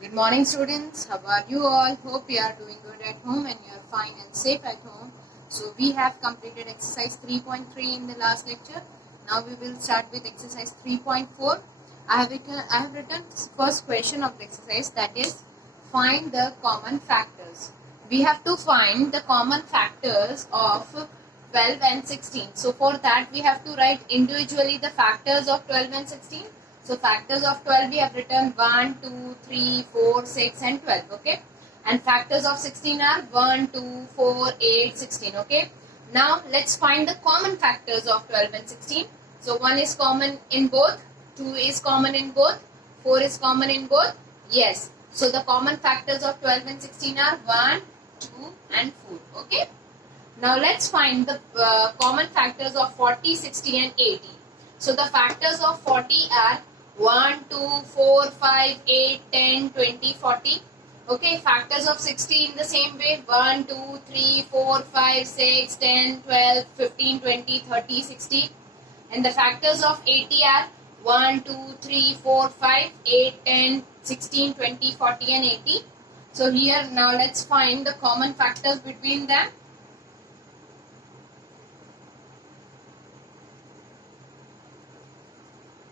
Good morning, students. How are you all? Hope you are doing good at home and you are fine and safe at home. So we have completed exercise 3.3 in the last lecture. Now we will start with exercise 3.4. I have written first question of the exercise, that is find the common factors. We have to find the common factors of 12 and 16. So for that we have to write individually the factors of 12 and 16. So factors of 12 we have written 1, 2, 3, 4, 6 and 12. Okay. And factors of 16 are 1, 2, 4, 8, 16. Okay. Now let's find the common factors of 12 and 16. So 1 is common in both, 2 is common in both, 4 is common in both. Yes. So the common factors of 12 and 16 are 1, 2 and 4. Okay. Now let's find the common factors of 40, 60 and 80. So the factors of 40 are 1, 2, 4, 5, 8, 10, 20, 40. Okay, factors of 60 in the same way 1, 2, 3, 4, 5, 6, 10, 12, 15, 20, 30, 60. And the factors of 80 are 1, 2, 3, 4, 5, 8, 10, 16, 20, 40 and 80. So here now let's find the common factors between them.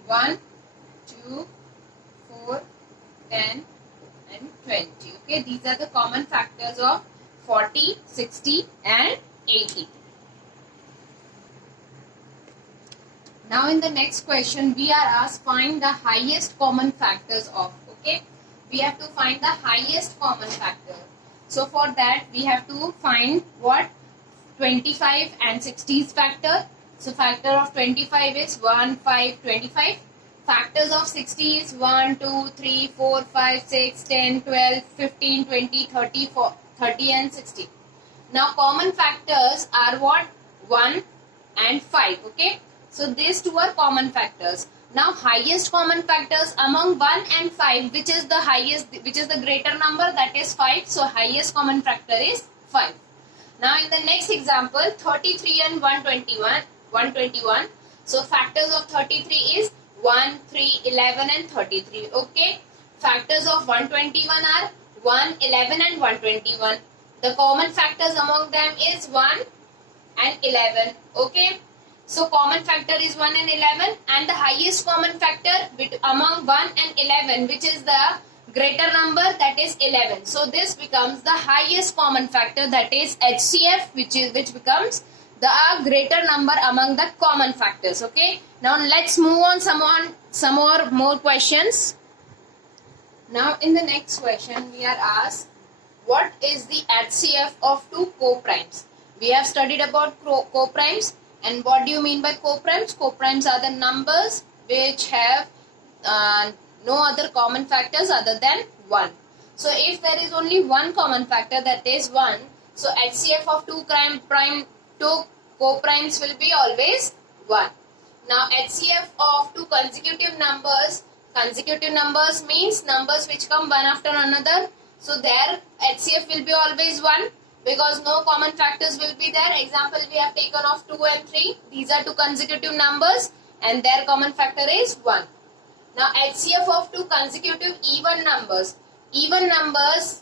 1, 2, 4, 10 and 20. Okay, these are the common factors of 40, 60 and 80. Now in the next question we are asked find the highest common factors of. Okay, we have to find the highest common factor. So for that we have to find what 25 and 60's factor. So factor of 25 is 1, 5, 25. Factors of 60 is 1, 2, 3, 4, 5, 6, 10, 12, 15, 20, 30, 30 and 60. Now common factors are what? 1 and 5. Okay. So these two are common factors. Now highest common factors among 1 and 5, which is the highest, which is the greater number, that is 5. So highest common factor is 5. Now in the next example 33 and 121. So factors of 33 is 1, 3, 11 and 33. Okay. Factors of 121 are 1, 11 and 121. The common factors among them is 1 and 11. Okay. So common factor is 1 and 11 and the highest common factor among 1 and 11, which is the greater number, that is 11. So this becomes the highest common factor, that is HCF, which becomes the greater number among the common factors. Okay. Now let's move on some more questions. Now in the next question we are asked what is the HCF of two coprimes. We have studied about coprimes. And what do you mean by coprimes? Coprimes are the numbers which have no other common factors other than 1. So if there is only one common factor, that is 1, so HCF of two coprimes will be always 1. Now HCF of two consecutive numbers means numbers which come one after another. So their HCF will be always 1. Because no common factors will be there. Example we have taken of 2 and 3. These are two consecutive numbers and their common factor is 1. Now HCF of two consecutive even numbers.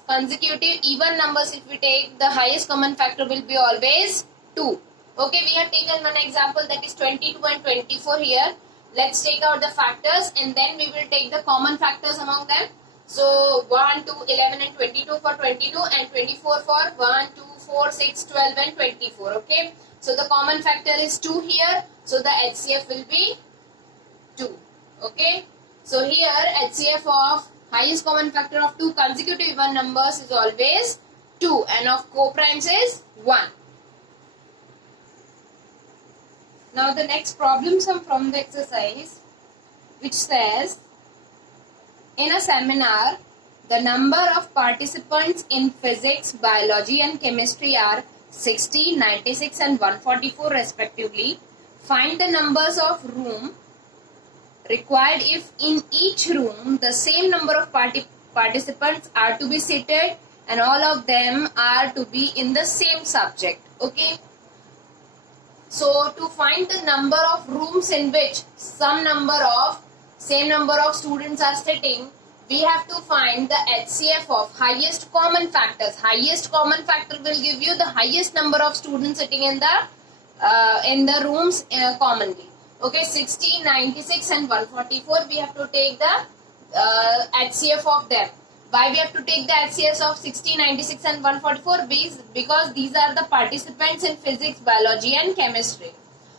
Consecutive even numbers, if we take, the highest common factor will be always 2. Okay, we have taken one example, that is 22 and 24 here. Let's take out the factors and then we will take the common factors among them. So 1, 2, 11 and 22 for 22 and 24 for 1, 2, 4, 6, 12 and 24. Okay. So the common factor is 2 here. So the HCF will be 2. Okay. So here HCF of highest common factor of two consecutive even numbers is always 2 and of coprimes is 1. Now the next problem sum from the exercise, which says in a seminar, the number of participants in physics, biology and chemistry are 60, 96 and 144 respectively. Find the numbers of room required if in each room the same number of participants are to be seated and all of them are to be in the same subject. Okay. So to find the number of rooms in which same number of students are sitting, we have to find the HCF of highest common factors. Highest common factor will give you the highest number of students sitting in the rooms commonly. Okay, 60, 96 and 144. We have to take the HCF of them. Why we have to take the HCF of 60, 96 and 144? Because these are the participants in physics, biology and chemistry.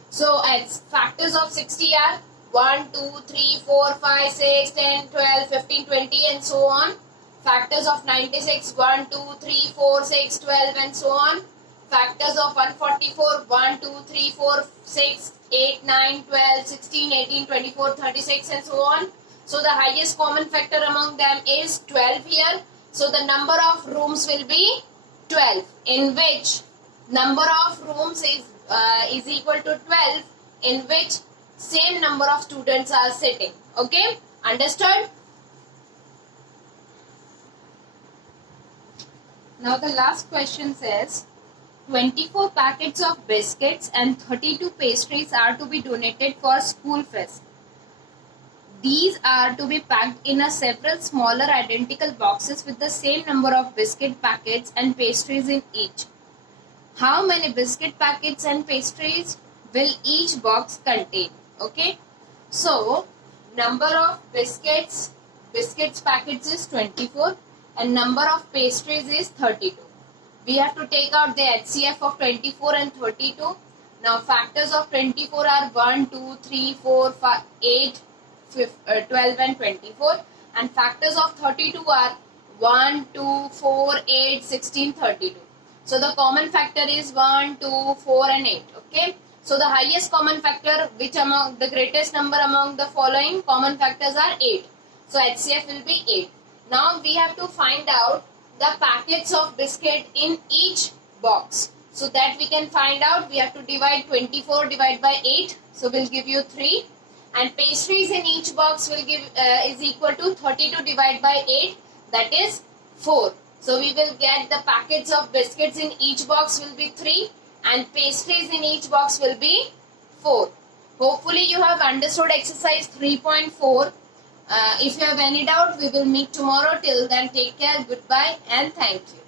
So factors of 60 are 1, 2, 3, 4, 5, 6, 10, 12, 15, 20 and so on. Factors of 96, 1, 2, 3, 4, 6, 12 and so on. Factors of 144, 1, 2, 3, 4, 6, 8, 9, 12, 16, 18, 24, 36 and so on. So the highest common factor among them is 12 here. So the number of rooms will be 12, in which number of rooms is equal to 12, in which same number of students are sitting. Okay, understood? Now the last question says 24 packets of biscuits and 32 pastries are to be donated for school fest. These are to be packed in several smaller identical boxes with the same number of biscuit packets and pastries in each. How many biscuit packets and pastries will each box contain? Okay, so number of biscuits packets is 24 and number of pastries is 32. We have to take out the HCF of 24 and 32. Now factors of 24 are 1, 2, 3, 4, 5, 8, 12 and 24, and factors of 32 are 1, 2, 4, 8, 16, 32. So the common factor is 1, 2, 4 and 8. Okay. So the highest common factor, which among the greatest number among the following common factors are 8. So HCF will be 8. Now we have to find out the packets of biscuit in each box. So that we can find out, we have to divide 24 divided by 8. So we'll give you 3. And pastries in each box will give is equal to 32 divided by 8, that is 4. So we will get the packets of biscuits in each box will be 3 and pastries in each box will be 4. Hopefully you have understood exercise 3.4. If you have any doubt, we will meet tomorrow. Till then, take care, goodbye and thank you.